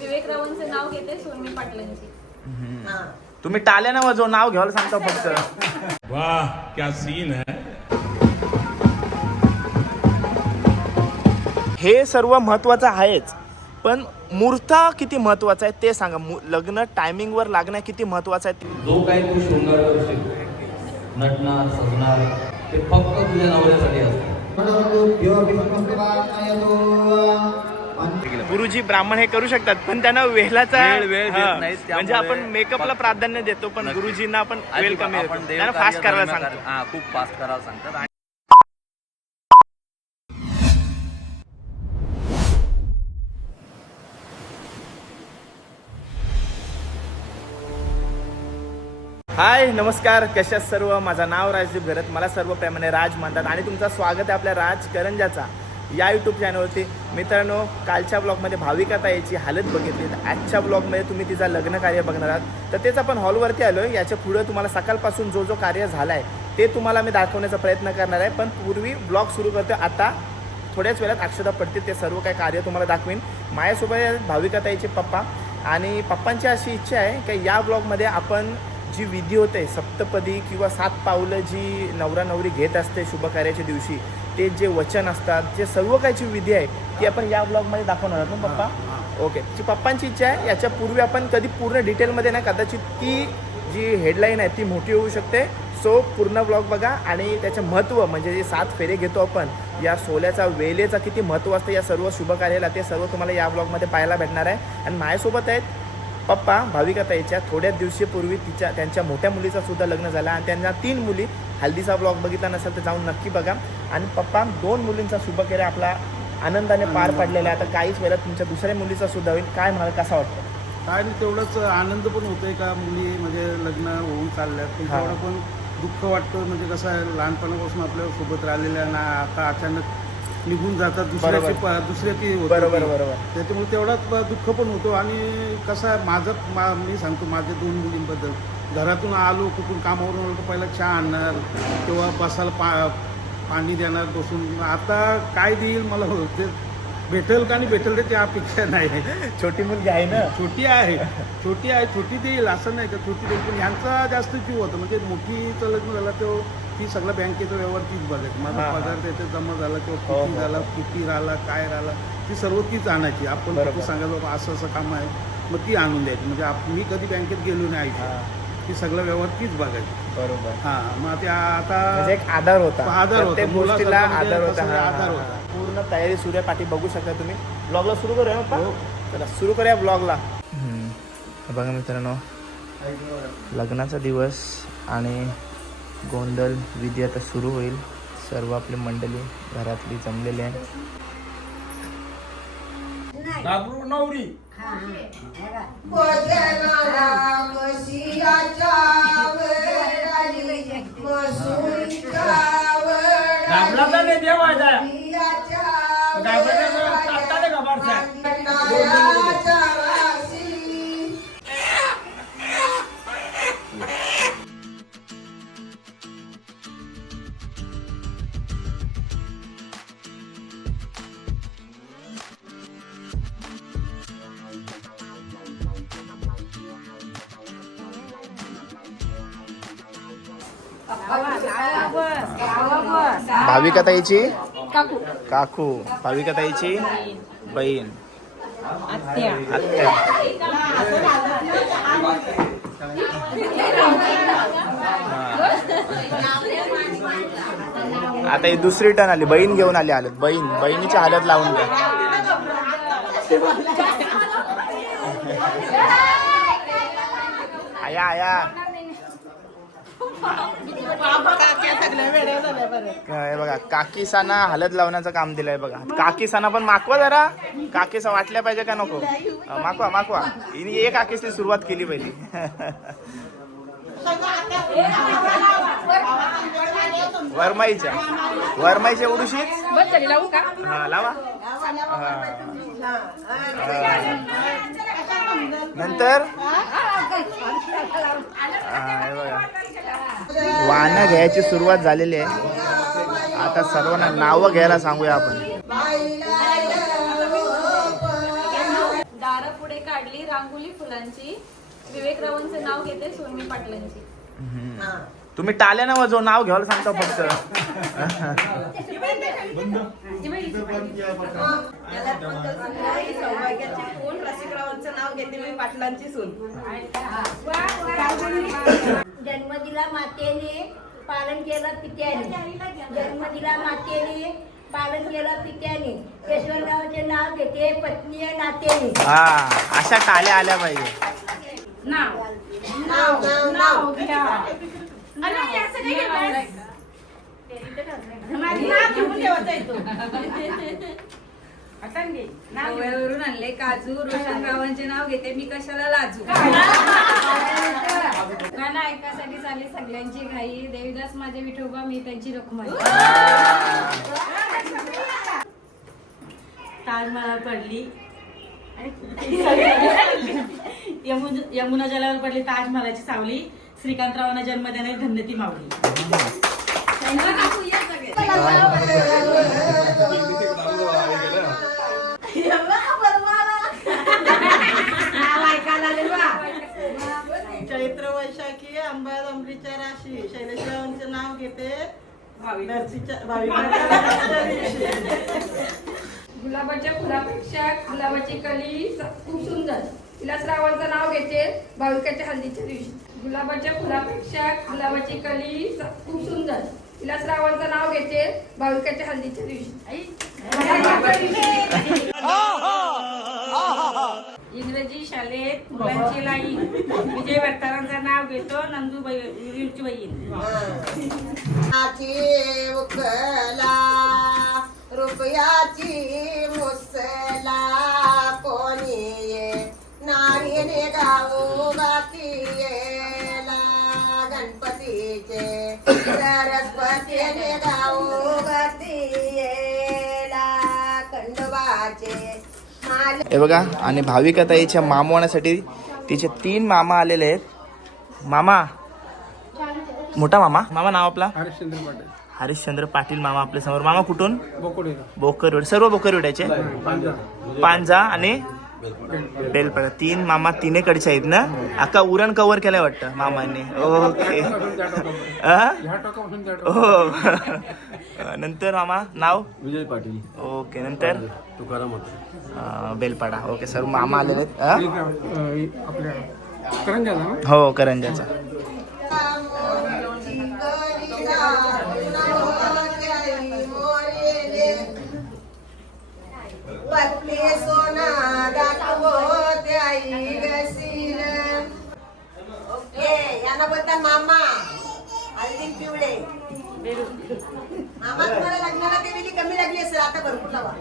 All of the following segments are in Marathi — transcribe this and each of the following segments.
विवेक रावांचे नाव घेते, सोनमी पाटलांची. तुम्ही टाल्या ना जो नाव घ्यायला सांगता फक्त. वाह क्या सीन है. हे सर्व महत्वाचं आहेच, पण मुहूर्त किती महत्वाचा आहे ते सांगा. लग्न टायमिंगवर लागणं किती महत्वाचं आहे. जो काही तू शृंगार करशील, नटणार सजणार, ते फक्त तुझ्या नवऱ्यासाठी असतं. गुरुजी ब्राह्मण हे करू शकतात, पण त्यांना वेळाचा वेळ देत नाहीत. म्हणजे आपण मेकअपला प्राधान्य देतो, पण गुरुजींना आपण वेळ कमी देतो. त्यांना फास्ट करायला सांगतो. खूप फास्ट करायला सांगतात. हाय नमस्कार, कशात सर्व. माझं नाव राजदीप घरत, मला सर्व प्रेमाने राज म्हणतात आणि तुमचं स्वागत आहे आपल्या राज करंजाचा या यूट्यूब चॅनलवरती. मित्रांनो, कालच्या ब्लॉगमध्ये भाविका ताईची हालत बघितली, तर आजच्या ब्लॉगमध्ये तुम्ही तिचा लग्न कार्य बघणार आहात. तर तेच आपण हॉलवरती आलो आहे. याच्या पुढं तुम्हाला सकाळपासून जो कार्य झाला आहे ते तुम्हाला मी दाखवण्याचा प्रयत्न करणार आहे. पण पूर्वी ब्लॉग सुरू करतो. आता थोड्याच वेळात अक्षता पडतील, ते सर्व काही कार्य तुम्हाला दाखवीन. माझ्यासोबत भाविका ताईचे पप्पा, आणि पप्पांची अशी इच्छा आहे की या ब्लॉगमध्ये आपण जी विधी होते सप्तपदी किंवा 7 पावलं जी नवरा नवरी घेत असते शुभ कार्याच्या दिवशी, ते जे वचन असतात, जे सर्व काहीची विधी आहे ती आपण या ब्लॉगमध्ये दाखवणार आहोत ना पप्पा. ओके, जी पप्पांची इच्छा आहे. याच्यापूर्वी आपण कधी पूर्ण डिटेलमध्ये नाही, कदाचित ती जी हेडलाईन आहे ती मोठी होऊ शकते. सो पूर्ण ब्लॉग बघा. आणि त्याचं महत्त्व म्हणजे जे 7 फेरे घेतो आपण, या सोल्याचा वेलेचा किती महत्त्व असतं या सर्व शुभ कार्याला, ते सर्व तुम्हाला या ब्लॉगमध्ये पाहायला भेटणार आहे. आणि माझ्यासोबत आहेत पप्पा. भाविका ताईच्या थोड्याच दिवसापूर्वी त्यांच्या मोठ्या मुलीचा सुद्धा लग्न झाला आणि त्यांना 3 मुली. हल्दीचा ब्लॉग बघितला नसेल तर जाऊन नक्की बघा. आणि पप्पा 2 मुलींचा शुभकार्य आपला आनंदाने पार पडलेला आहे. आता काहीच वेळात तुमच्या दुसऱ्या मुलीचा सुद्धा होईल. काय मला कसा वाटतं? काय नाही, तेवढंच आनंद पण होतोय का मुली म्हणजे लग्न होऊन चालल्यात, पण तेवढं पण दुःख वाटतं. म्हणजे कसं आहे, लहानपणापासून आपल्या सोबत राहिलेल्या ना आता अचानक निघून जातात, दुसऱ्याची होतं. बरोबर. त्याच्यामुळे तेवढाच दुःख पण होतो. आणि कसं आहे, मी सांगतो माझ्या 2 मुलींबद्दल. घरातून आलो, कुठून कामावरून आलो तर पहिला चहा आणणार किंवा बसायला पाणी देणार बसून. आता काय देईल मला ते भेटेल का नाही भेटेल ते अपेक्षा नाही. छोटी मुलगी आहे ना, छोटी आहे, छोटी देईल असं नाही का, छोटी देईल. पण ह्यांचा जास्त जीव होतं. म्हणजे मोठीचं लग्न झालं तो ती सगळं बँकेचा व्यवहार तीच बघायची. माझा पगार त्याच्यात जमा झाला किंवा किती झाला, किती राहिला, काय राहिला, ती सर्व तीच आणायची. आपण फक्त सांगायचं बाबा असं असं काम आहे, मग ती आणून द्यायची. म्हणजे मी कधी बँकेत गेलो नाही, ती सगळं व्यवहार तीच बघायची. बरोबर. मग ते आता एक आधार होता, प्रत्येक गोष्टीला आधार होता. पूर्ण तयारी सूर्य पाठी बघू शकता तुम्ही. ब्लॉगला सुरू करूया पप्पा. चला सुरू करूया ब्लॉगला. बघा मित्रांनो, लग्नाचा दिवस आणि गोंधळ विधी आता सुरू होईल. सर्व आपली मंडळी घरातली जमलेली आहे. नवरी भाविका ताईची काकू, भाविका ताईची बहीण, आत्या. आता ही दुसरी टर्न आली, बहीण घेऊन आली. बहिणीची हालत लावून द्या. आया काय बघा, काकीसाना हालत लावण्याचं काम दिलंय बघा. काकीसाना पण मागवा जरा. काकीसा वाटल्या पाहिजे का नको? मागवा. हिने एक काकीसनी सुरुवात केली पहिली. वरमाईच्या उडूशीच हा लावा. नंतर वाहनं घ्यायची सुरुवात झालेली आहे. आता सर्वांना नावं घ्यायला सांगूया आपण. दारा पुढे काढली रांगोळी फुलांची. विवेक रावांचं नाव घेते सोनमी पाटलांची. तुम्ही टाल्या ना वाजव, नाव घ्यायला सांगता फक्त. सौभाग्याची फूल रसिकरावांचं नाव घेते मी पाटलांची सून. जन्म दिला मातेने पालन केलं पित्याने. जन्म दिला मातेने पालन केलं पित्याने. केशवरावांचे नाव घेते पत्नी नातेने. हा, अशा टाल्या आल्या पाहिजे. नाव नाव नाव नाव घ्या. गोव्यावरून आणले काजू. रोशनरावांचे नाव घेते मी कशाला लाजू. गाणं ऐकासाठी चालली सगळ्यांची घाई. देवीदास माझे विठोबा मी त्यांची रखुमाई. ताजमहाल पडली यमुना जलावर पडली ताजमहालाची सावली. श्रीकांतरावांना जन्म देणारी धन्य ती मावली. चैत्र वैशाखी अंबाद अंबरीच्या राशी. शैलेशरावांचे नाव घेते गुलाबाच्या फुलापेक्षा गुलाबाची कली खूप सुंदर. विलासरावांचं नाव घेते भाविकाच्या हल्दीच्या दिवशी. गुलाबाच्या फुलापेक्षा गुलाबाची कली खूप सुंदर. विलासरावांचं नाव घेते भाविकाच्या हल्दीच्या दिवशी. इंग्रजी शाळेत मुलांची लाईन. विजय वरतारांचं नाव घेतो नंदूबाई बहीण. उकला रुपयाची मुसला कोणी ये नारीने गाऊ गातीला. गणपतीचे सरस्वतीने गाऊ गातीला. खंडोबाचे हे बघा, आणि भाविका ताईच्या मामवाण्यासाठी तिचे 3 मामा आलेले आहेत. मामा, मोठा मामा. मामा नाव आपला हरिश्चंद्र पाटील. हरिश्चंद्र पाटील मामा आपल्या समोर. मामा कुठून? बोकोडीला. बोकरवड. सर्व बोकरवड्याचे. पांजा आणि बेलपाडा. 3 मामा तिन्हीकडचे आहेत ना. अक्का उरण कव्हर केलाय वाटतं मामांनी. ओके. हो. नंतर मामा नाव विजय पाटील. ओके. नंतर तुकाराम बेलपाडा. ओके. सर्व मामा आलेले आहेत. आपल्या करंजाला. हो, करंजाचा. पत्नी सोना दाखवते आई गसील. ओके, यांना बोलतात मामा. हल्दी पिवळे मामा. तुम्हाला लग्नाला ते वेळी कमी लागली असेल, आता भरपूर लावा.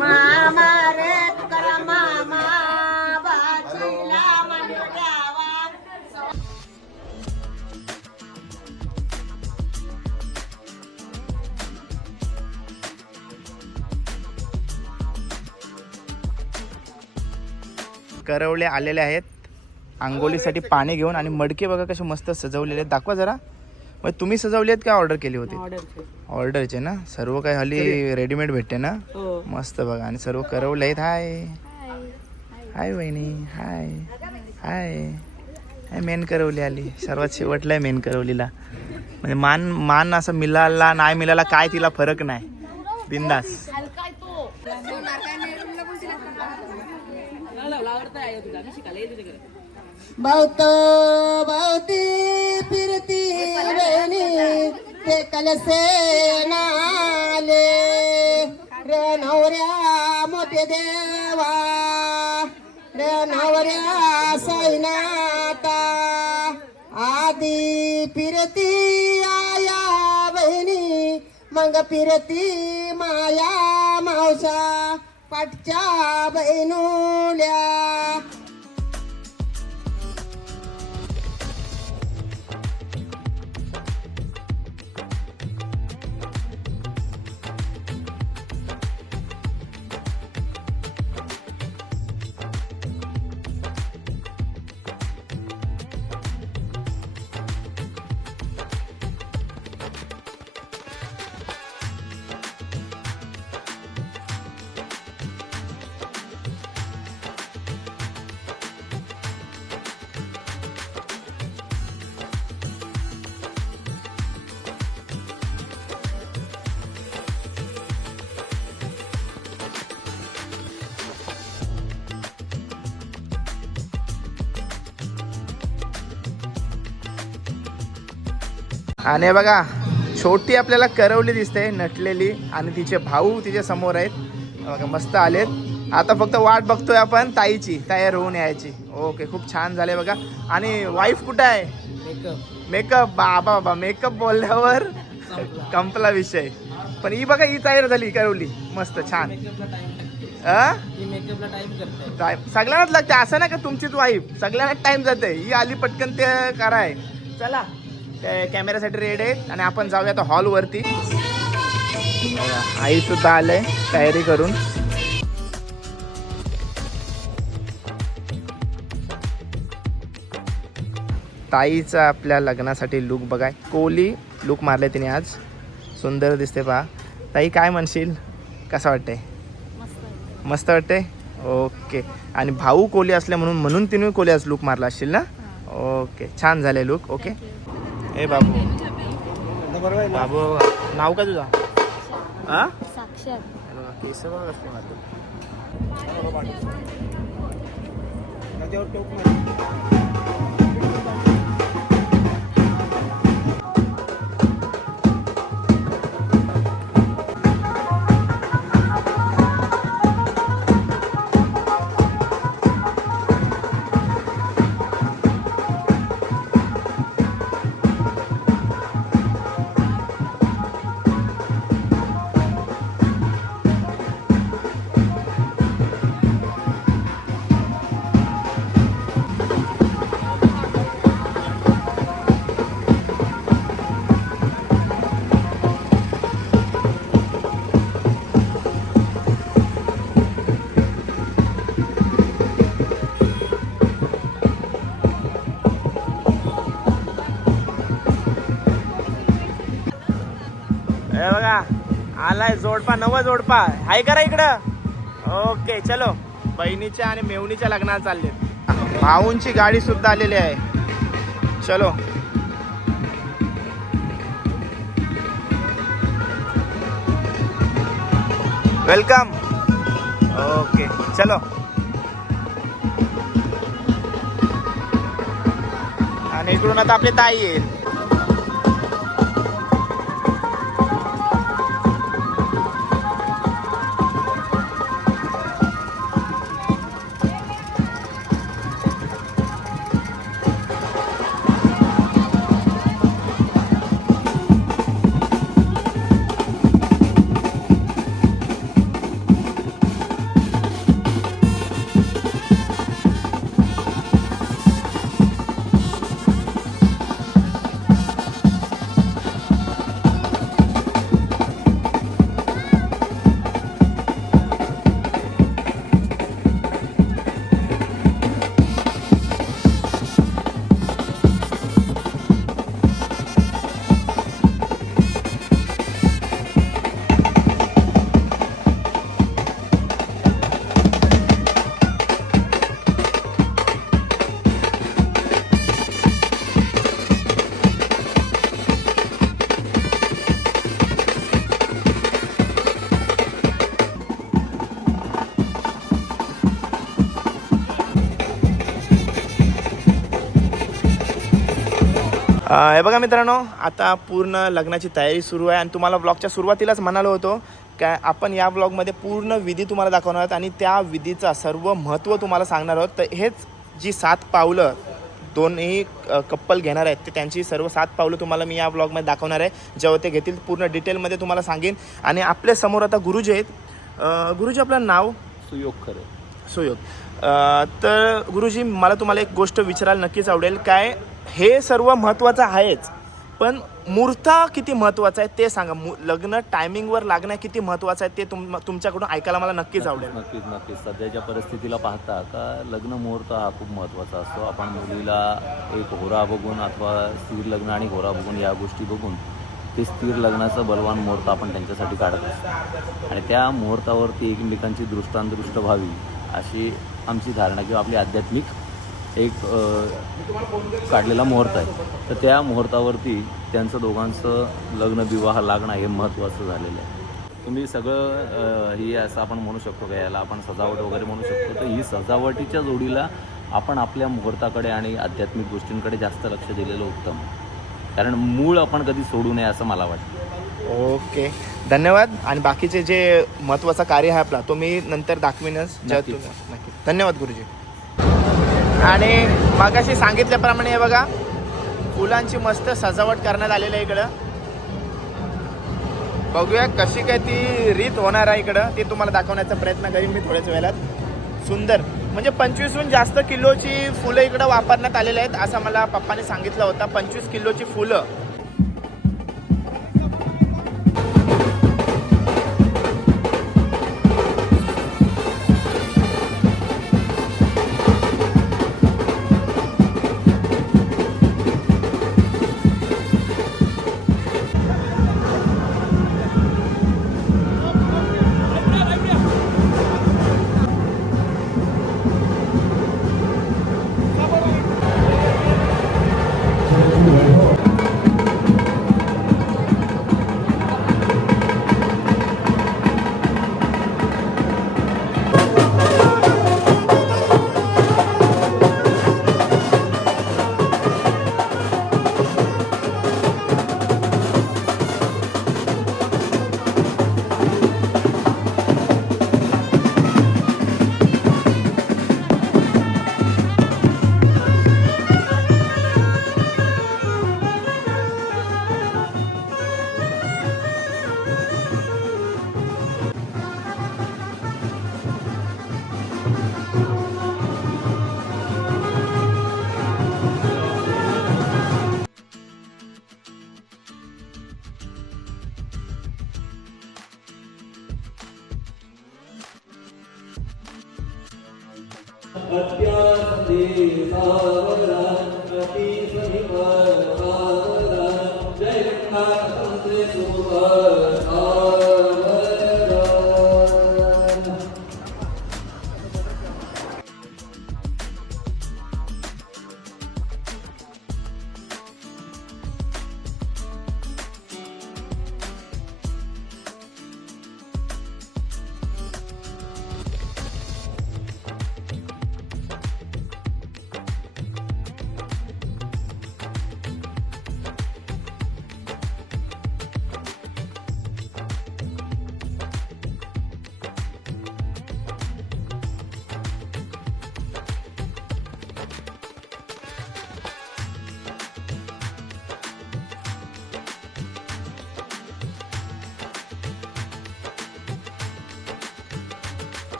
मामा रे तुकारा मामा बाचीला म्हणू द्यावा. करवले आलेले आहेत आंघोळीसाठी पाणी घेऊन. आणि मडके बघा कसे मस्त सजवलेले आहेत. दाखवा जरा. मग तुम्ही सजवले आहेत का ऑर्डर केली होती? ऑर्डरचे ना. सर्व काही हल्ली रेडीमेड भेटते ना. मस्त बघा. आणि सर्व करवले आहेत. हाय हाय वहिनी. हाय हाय हाय. मेन करवली आली. सर्वात शेवटला आहे मेन करवलीला. म्हणजे मान असं मिळाला नाही मिळाला काय तिला फरक नाही. बिंदास. बहुत बहुती फिरती वेणी ते कलसे नाले. रे नवऱ्या मोठे देवा. रे नवऱ्या सैनाता. आधी फिरती आया बहिणी. मग फिरती माया मावसा. पाठच्या बहिणुल्या. आणि हे बघा छोटी आपल्याला करवली दिसते नटलेली आणि तिचे भाऊ तिच्या समोर आहेत. बघा मस्त आलेत. आता फक्त वाट बघतोय आपण ताईची तयार होऊन यायची. ओके खूप छान झाले बघा. आणि वाईफ कुठं आहे? मेकअप बाबा बाबा मेकअप बोलल्यावर संपला विषय. पण ही बघा ही तयार झाली करवली मस्त छान. टाइम सगळ्यांनाच लागते असं नाही का तुमचीच वाईफ सगळ्यांनाच टाइम जाते. ही आली पटकन ते कराय. चला कॅमेऱ्यासाठी रेडी आहेत आणि आपण जाऊया आता हॉलवरती. आई सुद्धा आलंय तयारी करून. ताईचा आपल्या लग्नासाठी लुक बघाय कोहली लुक मारले तिने आज. सुंदर दिसते पहा. ताई काय म्हणशील कसं वाटतंय? मस्त वाटते. ओके आणि भाऊ कोहली असल्या म्हणून तिने कोहली आज लुक मारला असशील ना. ओके छान झाले लुक. ओके ए बाबू बाबू नाव काय तुझा? हा केस बघ असते माझं. हे बघा आलाय जोडपा नवं जोडपा हाय करा इकडं. ओके चलो बहिणीच्या आणि मेवणीच्या लग्नाला चालले. भाऊंची गाडी सुद्धा आलेली आहे. चलो वेलकम. ओके चलो आणि इकडून आता आपली ताई येईल. हे बघा मित्रांनो आता पूर्ण लग्नाची तयारी सुरू आहे आणि तुम्हाला ब्लॉगच्या सुरुवातीलाच म्हणालो होतो काय आपण या ब्लॉगमध्ये पूर्ण विधी तुम्हाला दाखवणार आहोत आणि त्या विधीचा सर्व महत्त्व तुम्हाला सांगणार आहोत. तर हेच जी 7 पावलं दोन्ही कप्पल घेणार आहेत ते त्यांची सर्व 7 पावलं तुम्हाला मी या ब्लॉगमध्ये दाखवणार आहे. जेव्हा ते घेतील पूर्ण डिटेलमध्ये तुम्हाला सांगेन. आणि आपल्या समोर आता गुरुजी आहेत. गुरुजी आपलं नाव? सुयोग खरे. सुयोग. तर गुरुजी मला तुम्हाला एक गोष्ट विचारायला नक्कीच आवडेल काय हे सर्व महत्त्वाचं आहेच पण मुहूर्त किती महत्त्वाचं आहे ते सांगा. लग्न टायमिंगवर लागणं किती महत्त्वाचं आहे ते तुमच्याकडून ऐकायला मला नक्कीच आवडेल. नक्कीच सध्याच्या परिस्थितीला पाहता का लग्न मुहूर्त हा खूप महत्त्वाचा असतो. आपण मुलीला एक होरा बघून अथवा स्थिर लग्न आणि होरा बघून या गोष्टी बघून ते स्थिर लग्नाचं बलवान मुहूर्त आपण त्यांच्यासाठी काढत असतो आणि त्या मुहूर्तावरती एकमेकांची दृष्टांतदृष्ट व्हावी अशी आमची धारणा किंवा आपली आध्यात्मिक एक काढलेला मुहूर्त आहे. तर त्या मुहूर्तावरती त्यांचं दोघांचं लग्न विवाह लागणं हे महत्त्वाचं झालेलं आहे. तुम्ही सगळं ही असं आपण म्हणू शकतो का याला आपण सजावट वगैरे म्हणू शकतो. तर ही सजावटीच्या जोडीला आपण आपल्या मुहूर्ताकडे आणि आध्यात्मिक गोष्टींकडे जास्त लक्ष दिलेलं उत्तम. कारण मूळ आपण कधी सोडू नये असं मला वाटतं. ओके, धन्यवाद. आणि बाकीचे जे महत्त्वाचं कार्य आहे आपला तो मी नंतर दाखवीनच. नक्कीच. नक्की, धन्यवाद गुरुजी. आणि मागाशी सांगितल्याप्रमाणे हे बघा फुलांची मस्त सजावट करण्यात आलेली आहे इकडं. बघूया कशी काय ती रीत होणार आहे इकडं, ते तुम्हाला दाखवण्याचा प्रयत्न करीन मी थोड्याच वेळात. सुंदर म्हणजे 25हून जास्त किलोची फुलं इकडं वापरण्यात आलेली आहेत असं मला पप्पाने सांगितलं होतं. 25 किलोची फुलं.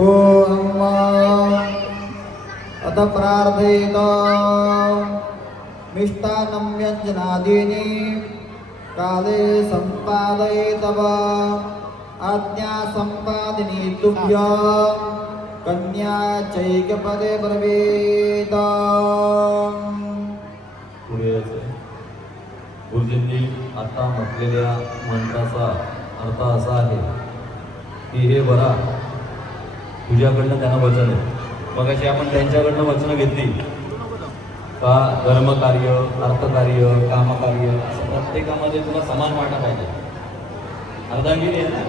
ओम अथ प्रार्थयेत मिष्टान्नं व्यञ्जनादीनि काले सम्पादयेतव आज्ञा सम्पादिनी तुभ्य कन्या चैकपदे प्रवेद. पुढे गुरुजींनी आता म्हटलेल्या मंत्राचा अर्थ असा आहे की हे बरा तुझ्याकडनं त्यांना वचन आहे. मग अशी आपण त्यांच्याकडनं वचनं घेतली का धर्मकार्य, अर्थकार्य, कामकार्य असं प्रत्येकामध्ये तुला समान वाटा पाहिजे. अर्धांगिनी आहे ना,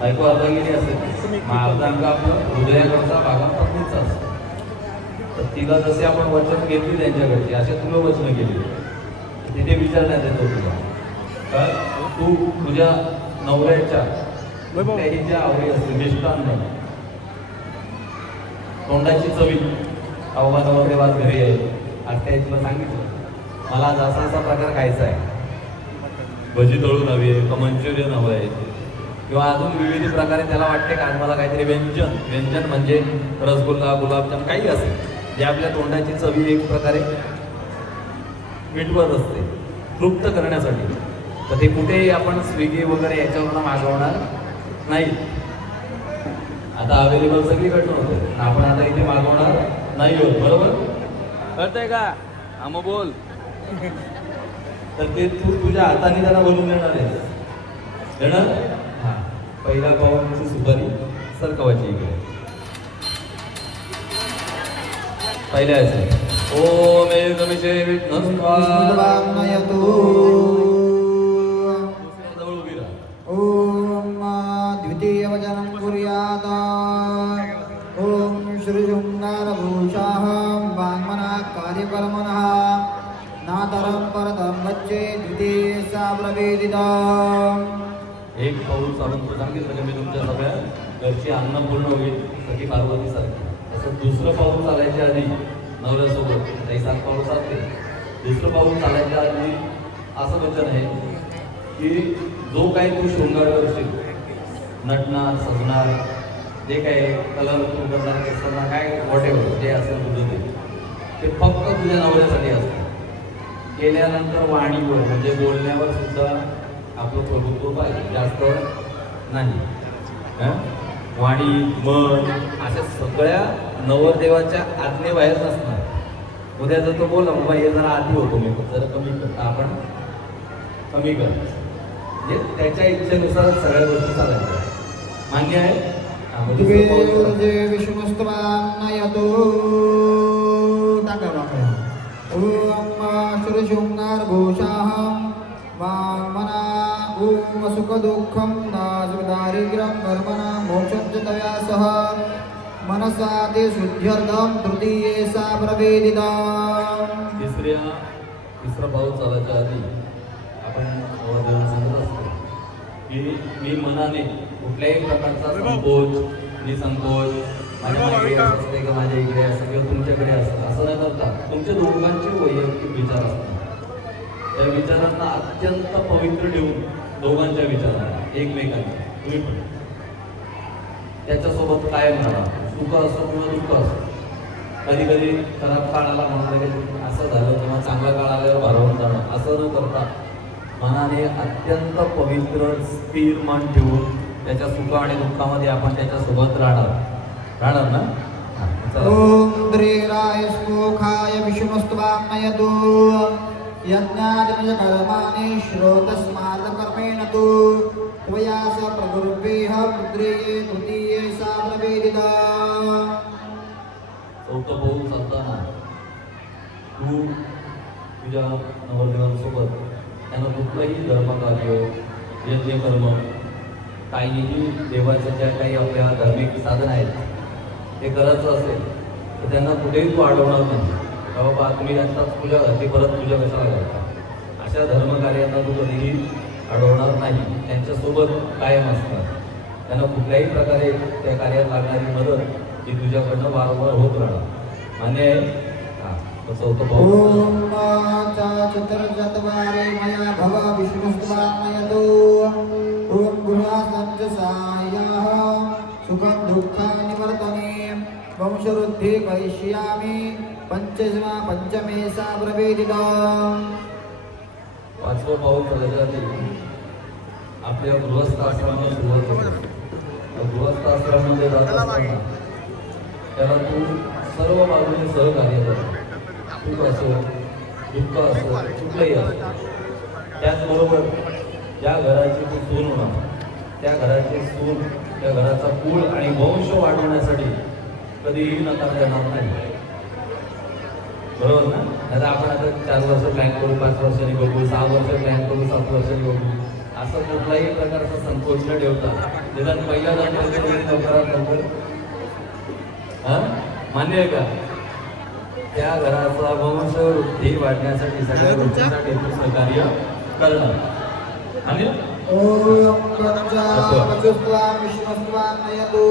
बायको अर्धांगिनी असते, मग अर्धांग आपलं हृदयाकडचा भागा पत्नीचा असतो. तर तिला जसे आपण वचन घेतली त्यांच्याकडची असे तुला वचनं केली. तिथे विचारण्यात येतो तुला का तू तुझ्या नवऱ्याच्या कोणत्याही ज्या आवडी असतील मिष्टान्न, तोंडाची चवी, आव्हानावर वाद घरी आहे आज काही तुला सांगितलं मला आज असा असा प्रकार खायचा आहे, भजी तळून हवी आहे का मंचुरियन हवं आहे किंवा अजून विविध प्रकारे त्याला वाटते का आज मला काहीतरी व्यंजन म्हणजे रसगुल्ला, गुलाबजाम काही असेल जे आपल्या तोंडाची चवी एक प्रकारे मिटवत असते तृप्त करण्यासाठी. तर ते कुठेही आपण स्विगी वगैरे याच्यावरून मागवणार नाही. आता अवेलेबल सगळीकडनं होतं, आपण आता इथे मागवणार नाही होत. बरोबर कळतंय का? मग बोल. तर ते तू तुझ्या हाताने त्याला बनवून देणार आहे. देणार? हां, पहिला पावाची सुपारी सरकवायची इकडे. पहिल्या ओम एकमिषे विष्णुवाङ्मयतु. जवळ उभी राहा. ओम द्वितीय वचनं कुर्यात् मातरं परतं गच्छे द्वितीये सा प्रवेदिताम् एक पाऊल चालून तो सांगितलं की मी तुमच्या सगळ्या घरची अन्नपूर्ण होईल सखी पार्वतीसारखी. असं दुसरं पाऊल चालायच्या आधी नवऱ्यासोबत काही 7 पाऊल चालते. दुसरं पाऊल चालायच्या आधी असं वचन आहे की जो काही तू शृंगार करशील, नटणार, सजणार, जे काही कलर तू करणार, केसांना काय वॉटेवर जे असेल तुझं ते फक्त तुझ्या नवऱ्यासाठी असतं. केल्यानंतर वाणीवर म्हणजे बोलण्यावर सुद्धा आपलं प्रभुत्व पाहिजे, जास्त नाही. वाणी, मन अशा सगळ्या नवरदेवाच्या आज्ञेबाहेर नसणार. उद्या जर तो बोलला बाबा हे जरा आधी होतो मी जरा कमी कर, आपण कमी कर, म्हणजे त्याच्या इच्छेनुसार सगळ्या गोष्टी चालायच्या. मान्य आहे? दिवे विष्णुस्तवान्नयतो टाका ओम श्रीशृंगार घोषाहं वामना ओम सुखदुःखं दारिद्र्यं कर्मणा मोक्षं च तया सह मनसा ते शुद्ध्यर्थं तृतीये सा प्रवेदिता. तिसरा पाऊल चालायच्या आधी आपण नवरदेवांना सांगत असतो की मी मनाने कुठल्याही प्रकारचा संकोच, निसंकोच, माझ्या इकडे असते का माझ्या इकडे असं किंवा तुमच्याकडे असतं असं न करता तुमच्या दोघांचे वैयक्तिक विचार असतात. त्या विचारांना अत्यंत पवित्र ठेवून दोघांच्या विचारांना एकमेकांच्या तुम्ही पण त्याच्यासोबत कायम राहा. सुख असो किंवा दुःख असो. कधी कधी खराब काळ आला म्हणून असं झालं किंवा चांगला काळ आल्यावर भारावून जाणं असं न करता मनाने अत्यंत पवित्र स्थिर मन ठेवून त्याच्या सुख आणि दुःखामध्ये आपण त्याच्यासोबत राहणार ना. ओम द्रीराय स्मोखाय विष्णुस्तवान्नयतो यज्ञादिमय कर्माणि श्रोतस्मार्तकर्मेण तु त्वया स प्रगुरुभ्यः पुत्रीये तृतीये सा प्रवेदिता. चौथं पाऊल चालताना तू तुझ्या नवरदेवांसोबत त्यांना कुठलंही धर्मकार्य, यज्ञकर्म, काहीही देवाच्या ज्या काही आपल्या धार्मिक साधन आहेत ते करायचं असेल तर त्यांना कुठेही तू अडवणार नाही. बाबा तुम्ही आत्ताच पूजा घातली परत पूजा कशाला घालता, अशा धर्मकार्यांना तू कधीही अडवणार नाही. त्यांच्यासोबत कायम असतात. त्यांना कुठल्याही प्रकारे त्या कार्यात लागणारी मदत ही तुझ्याकडनं वारंवार होत राहणार. मान्य आहे? चौथं पाऊल. ओम चतुर्चत्वारे मया भव विष्णुस्तवान्नयतो ओम गुणासंच सायाः सुखं दुःखं निवर्तने वंशवृद्धि करिष्यामि पंचमे सा प्रवेदिता. पाचवं पाऊल चालायच्या आधी आपल्या गृहस्थ आश्रमाला सुरुवात होते. गृहस्थ आश्रमामध्ये जात असताना त्याला तू सर्व बाजूने सहकार्य कर. सुख असो, दुःख असो, कुठलंही असो. त्याचबरोबर ज्या घराची तू सून होणार त्या घराची सून, त्या घराचा कुळ आणि वंश वाढवण्यासाठी कधीही नकार देणार नाही. बरोबर ना? आता आपण आता 4 वर्ष प्लॅन करू, 5 वर्षांनी बघू, 6 वर्ष प्लॅन करू, 7 वर्षांनी बघू, असं कुठलाही प्रकारचा संकोच न ठेवता निदान पहिल्या लवकरात लवकर. मान्य आहे का? त्या घराचा वंश वृद्धी वाढण्यासाठी सगळ्या गोष्टींसाठी तू सहकार्य करणं. आणि ओम पंचावचुस्त्वां विष्णुस्त्वान्नयतो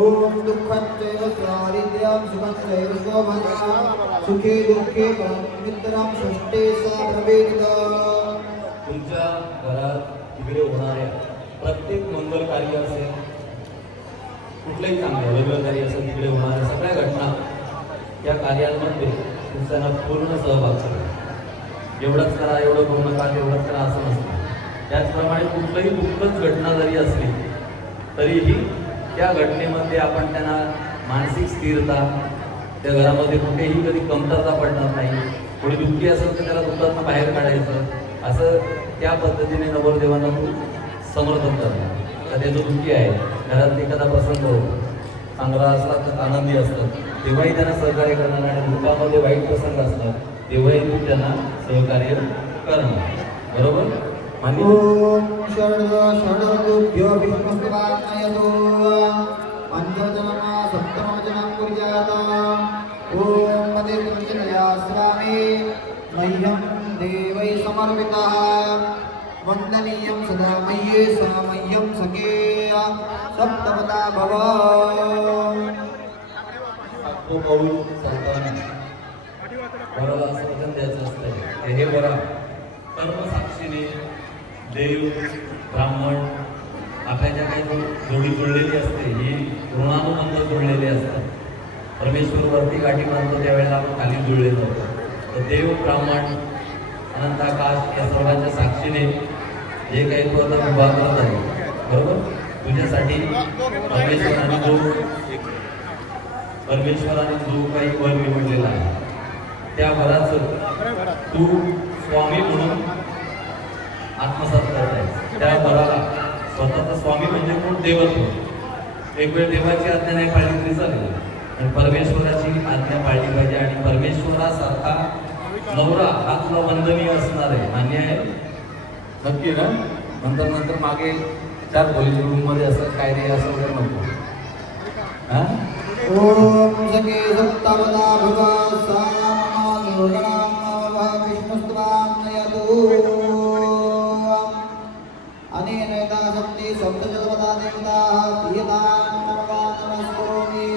ओम दुःखं चैव दारिद्र्यं सुखं चैव शोभनं सुखे दुःखे मित्रं षष्ठे सा प्रवेदिता. तुमच्या घरात तिकडे होणाऱ्या प्रत्येक मंगल कार्य असेल, कुठलंही चांगलं लग्न कार्य असेल, तिकडे होणाऱ्या सगळ्या घटना या कार्यांमध्ये तुमचा पूर्ण सहभाग करा. एवढंच करा, एवढं करू नका, तेवढंच करा असं नसतं. त्याचप्रमाणे कुठलंही दुःखच घटना जरी असली तरीही त्या घटनेमध्ये आपण त्यांना मानसिक स्थिरता, त्या घरामध्ये कुठेही कधी कमतरता पडणार नाही. कोणी दुःखी असेल तर त्याला दुःखातून बाहेर काढायचं, असं त्या पद्धतीने नवरदेवांना तू समर्थन करणार. तर त्याचं दुःखी आहे, घरात एखादा प्रसंग होतो, चांगला असला तर आनंदी असतात, तेव्हाही त्यांना सहकार्य करणार. आणि दुःखामध्ये वाईट प्रसंग असतात तेव्हाही तू त्यांना सहकार्य करणार. बरोबर? ओम षड्भ्यो विष्णुस्त्वान्नयतो पंचवचनं सप्तमवचनं कुर्यात् ओम मदेवचनया स्वामी मह्यं देवै समर्पितः वन्दनीयं सदा मय्ये स मह्यं सखेय सप्तपदा भव. वराला सर्वजण द्यायचं असतं. हे वरा कर्मसाक्षीने देव ब्राह्मण आपल्याच्या काही जोडी जुळलेली असते, ही ऋणानुबंध जुळलेली असतात. परमेश्वर वरती गाठी मानतो त्यावेळेला आपण खाली जुळलेलो होतो. तर देव ब्राह्मण अनंताकाश या सर्वांच्या साक्षीने जे काही तो आता विवाह करत आहे, बरोबर, तुझ्यासाठी परमेश्वराने जो काही वर निवडलेला आहे त्या वराचं तू स्वामी म्हणून आत्मसात करत आहे. त्या वराला स्वतःचा स्वामी म्हणजे कोण? देवत्व. एक वेळ देवाची आज्ञा नाही पाळली तरी चालेल, पण परमेश्वराची आज्ञा पाळली पाहिजे. आणि परमेश्वरासारखा नवरा हा तुला वंदनीय असणार आहे. मान्य आहे? नक्की ना? नंतर मागे 4 पोलीस रूम मध्ये असं काय नाही असं वगैरे नको. हा ओम सखे सप्तपदा भव साम निर्गणाम विष्णुस्त्वां नयतु अनेन यदा शक्ति सप्तजलपदा देवता प्रियतां नमस्करोमि.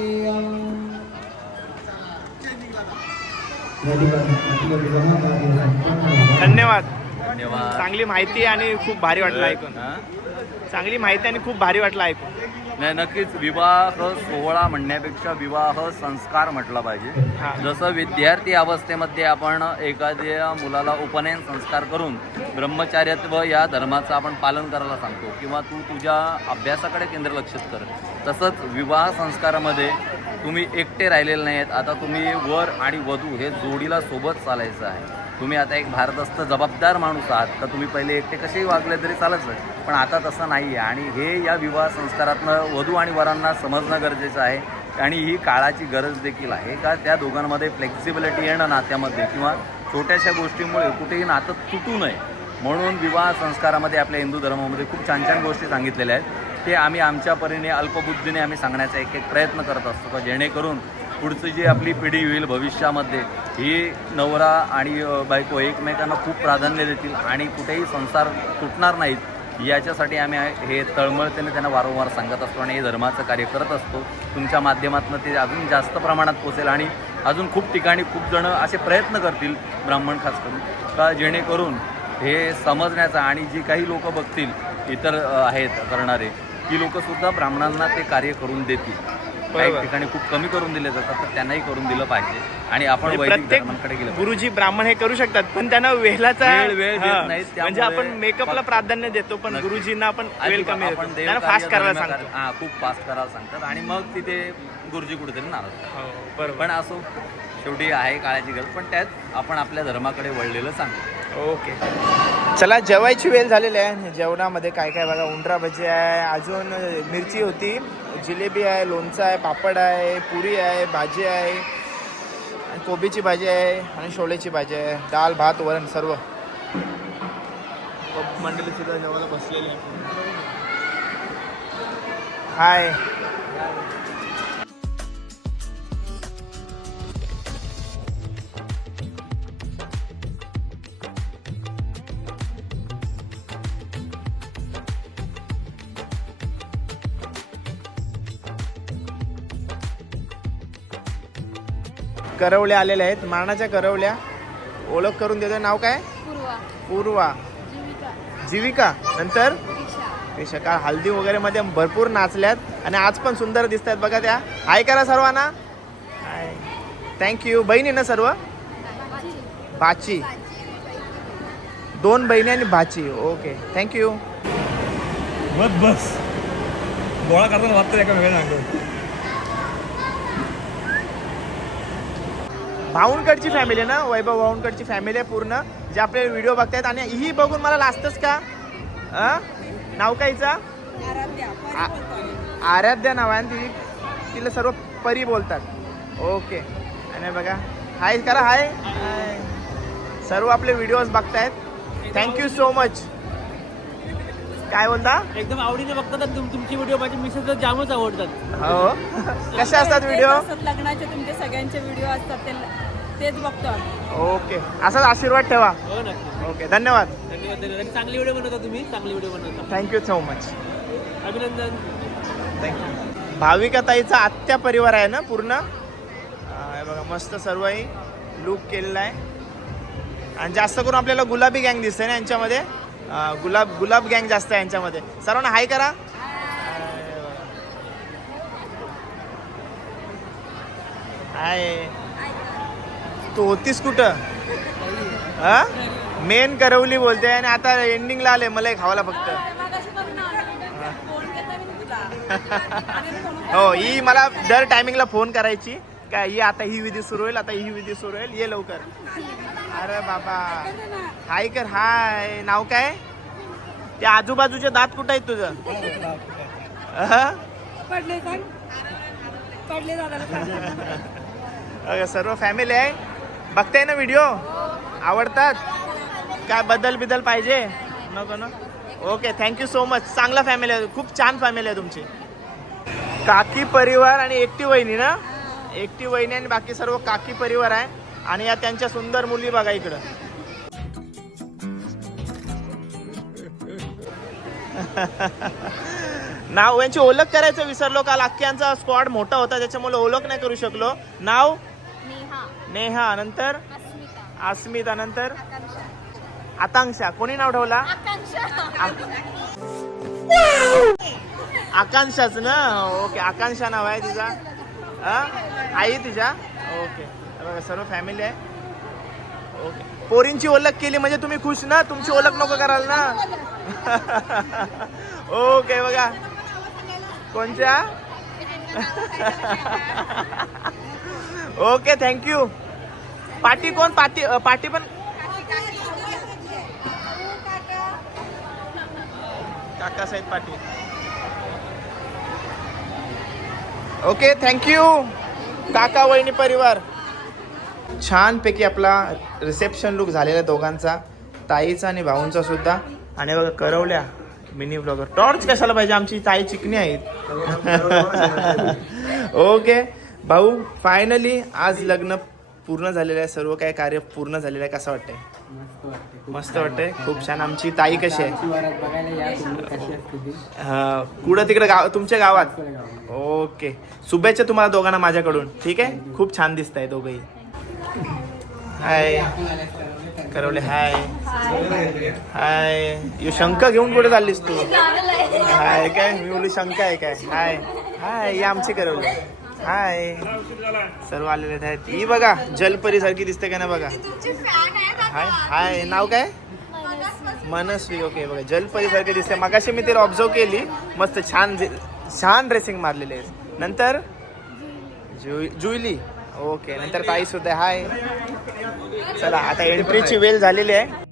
धन्यवाद. धन्यवाद. चांगली माहिती आणि खूप भारी वाटलं ऐकून. चांगली माहिती आणि खूप भारी वाटलं ऐकून. नाही, नक्कीच विवाह सोहळा म्हणण्यापेक्षा विवाह संस्कार म्हटला पाहिजे. जसं विद्यार्थी अवस्थेमध्ये आपण एखाद्या मुलाला उपनयन संस्कार करून ब्रह्मचार्यत्व या धर्माचं आपण पालन करायला सांगतो किंवा तू तुझ्या अभ्यासाकडे केंद्रलक्षित कर, तसंच विवाह संस्कारामध्ये तुम्ही एकटे राहिलेले नाहीत. आता तुम्ही वर आणि वधू हे जोडीला सोबत चालायचं आहे. तुम्ही आता एक भारदस्त जबाबदार माणूस आहात, तर तुम्ही पहिले एकटे कसेही वागले तरी चालत नाही, पण आता तसं नाही आहे. आणि हे या विवाह संस्कारातनं वधू आणि वरांना समजणं गरजेचं आहे. आणि ही काळाची गरज देखील आहे का त्या दोघांमध्ये फ्लेक्झिबिलिटी येणं नात्यामध्ये किंवा छोट्याशा गोष्टींमुळे कुठेही नातं तुटू नये म्हणून विवाह संस्कारामध्ये आपल्या हिंदू धर्मामध्ये खूप छान छान गोष्टी सांगितलेल्या आहेत. ते आम्ही आमच्या परीने अल्पबुद्धीने आम्ही सांगण्याचा एक प्रयत्न करत असतो का जेणेकरून पुढची जी आपली पिढी होईल भविष्यामध्ये ही नवरा आणि बायको एकमेकांना खूप प्राधान्य देतील आणि कुठेही संसार तुटणार नाहीत याच्यासाठी आम्ही हे तळमळतेने त्यांना वारंवार सांगत असतो आणि हे धर्माचं कार्य करत असतो. तुमच्या माध्यमातून ते अजून जास्त प्रमाणात पोचेल आणि अजून खूप ठिकाणी खूप जण असे प्रयत्न करतील, ब्राह्मण खास करून, का जेणेकरून हे समजण्याचा आणि जी काही लोक बघतील इतर आहेत करणारे ती लोकसुद्धा ब्राह्मणांना ते कार्य करून देतील. काही ठिकाणी खूप कमी करून दिले जातात, तर त्यांनाही करून दिलं पाहिजे. आणि आपण वैदिक धर्मांकडे गेलो. गुरुजी ब्राह्मण हे करू शकतात, पण त्यांना वेळाचा वेळ देत नाहीत. म्हणजे आपण मेकअपला प्राधान्य देतो, पण गुरुजींना आपण वेळ कमी देतो. त्यांना फास्ट करायला सांगतो. हां, खूप फास्ट करायला सांगतात आणि मग तिथे गुरुजी कुठेतरी नाराज. बरोबर. पण असो, शेवटी आहे काळाची गरज, पण त्यात आपण आपल्या धर्माकडे वळलेलं सांगतो. ओके, चला जेवायची वेळ झालेली आहे. जेवणामध्ये काय काय बघा, उंडरा भजी आहे, अजून मिरची होती, जिलेबी आहे, लोणचं आहे, पापड आहे, पुरी आहे, भाजी आहे, आणि कोबीची भाजी आहे आणि शोलेची भाजी आहे, डाळ भात वरण सर्व. मंडळी सुद्धा जेवायला बसलेली आहे. हाय, करवल्या आलेल्या आहेत, मारणाच्या करवल्या. ओळख करून देतो. नाव काय? पूर्वा. जीविका. नंतर पेशा. का हल्दी वगैरे मध्ये भरपूर नाचल्यात आणि आज पण सुंदर दिसत आहेत बघा त्या. हाय करा सर्वांना. हाय, थँक्यू. बहिणी ना सर्व? भाची. 2 बहिणी आणि भाची. Okay, thank you. बस गोळा करताना वाटतं एका वेळ सांगतो. भाऊंकडची फॅमिली आहे ना, वैभव भाऊंकडची फॅमिली आहे पूर्ण, जे आपले व्हिडिओ बघतायत. आणि ही बघून मला लाजतच का? नाव कायचा? आराध्या नाव आहे. तिला सर्व परी बोलतात. ओके, आणि बघा, हाय करा. हाय, सर्व आपले व्हिडिओज बघतायत. Thank you so much. काय बोलता? एकदम आवडीने बघतात तुमची व्हिडिओ. माझी मिसेस जामच आवडतात. हो. कसे असतात व्हिडिओ? लग्नाचे तुमचे सगळ्यांचे व्हिडिओ असतात ते तेच बघतो आम्ही. ओके, असाच आशीर्वाद ठेवा. हो नक्की. ओके, धन्यवाद. धन्यवाद धन्यवाद. आणि चांगली व्हिडिओ बनवता तुम्ही, चांगली व्हिडिओ बनवता. Thank you so much. अभिनंदन. थँक्यू. भाविका ताईचा आत्या परिवार आहे ना पूर्ण. हे बघा मस्त सर्वही लुक केलेला आहे. आणि जास्त करून आपल्याला गुलाबी गँग दिसते ना यांच्यामध्ये. गुलाब गँग जास्त आहे यांच्यामध्ये. सर्वांना हाय करा. हाय. तू होतीस कुठं? हा, मेन करवली बोलते आणि आता एंडिंगला आले मला खावायला फक्त. हो, ही मला दर टायमिंगला फोन करायची काय, ही आता ही विधी सुरू होईल, आता ही विधी सुरू होईल, ये लवकर. अरे बाबा, हाय कर. हाय, नाव काय? ते आजूबाजूचे दात कुठं आहेत तुझं? सर्व फॅमिली आहे. बघताय ना व्हिडिओ? आवडतात काय? बदल पाहिजे नको ना? Okay, thank you so much. चांगला फॅमिली आहे, खूप छान फॅमिली आहे तुमची. काकी परिवार आणि एकटी वहिनी ना. एकटी वहिनी आणि बाकी सर्व काकी परिवार आहे. आणि या त्यांच्या सुंदर मुली बघा इकडं. नाव यांची ओळख करायचं विसरलो. काल अख्ख्यांचा स्क्वॉड मोठा होता त्याच्यामुळे ओळख नाही करू शकलो. नाव नेहा, नंतर अस्मिता, नंतर आकांक्षा. कोणी नाव ठेवला? आकांक्षाच ना. ओके, आकांक्षा नाव आहे तिचा. आई तुझ्या. ओके, बघा सर्व फॅमिली आहे. ओके, पोरींची ओळख केली म्हणजे तुम्ही खुश ना? तुमची ओळख नको कराल ना? ओके, बघा कोणच्या. Okay, thank you. पाटी कोण? पाटी पण काकासाहेब पाटील. Okay, thank you. काका वहिनी परिवार. छानपैकी आपला रिसेप्शन लुक झालेला दोघांचा, ताईचा आणि भाऊंचा सुद्धा. आणि बघा करवल्या मिनी ब्लॉगर. टॉर्च कशाला पाहिजे, आमची ताई चिकणी आहेत. ओके भाऊ, फायनली आज लग्न पूर्ण झालेलं आहे. सर्व काही कार्य पूर्ण झालेलं आहे. कसं वाटतंय? मस्त वाटतंय. खूप छान. आमची ताई कशी आहे? कुठं तिकडे गाव तुमच्या गावात? ओके, शुभेच्छा तुम्हाला दोघांना माझ्याकडून. ठीक आहे, खूप छान दिसत आहे दोघंही. हाय करवले. हाय हाय. यू शंका घेऊन कुठे चाललीस तू? हाय काय? मी बोलू शंका आहे काय? हाय हाय, या आमची करवले. हाय, सर्व आलेले आहेत. ही बघा जलपरी सारखी दिसते का ना बघा. हाय हाय, नाव काय? मनस्वी. ओके, बघा जलपरी सारखी दिसते. मगाशी मी तिला ऑब्झर्व केली. मस्त छान ड्रेसिंग मारलेली आहे. नंतर जुईली. ओके, नंतर ताई सुद्धा. हाय. चला, आता एंट्रीची वेळ झालेली आहे.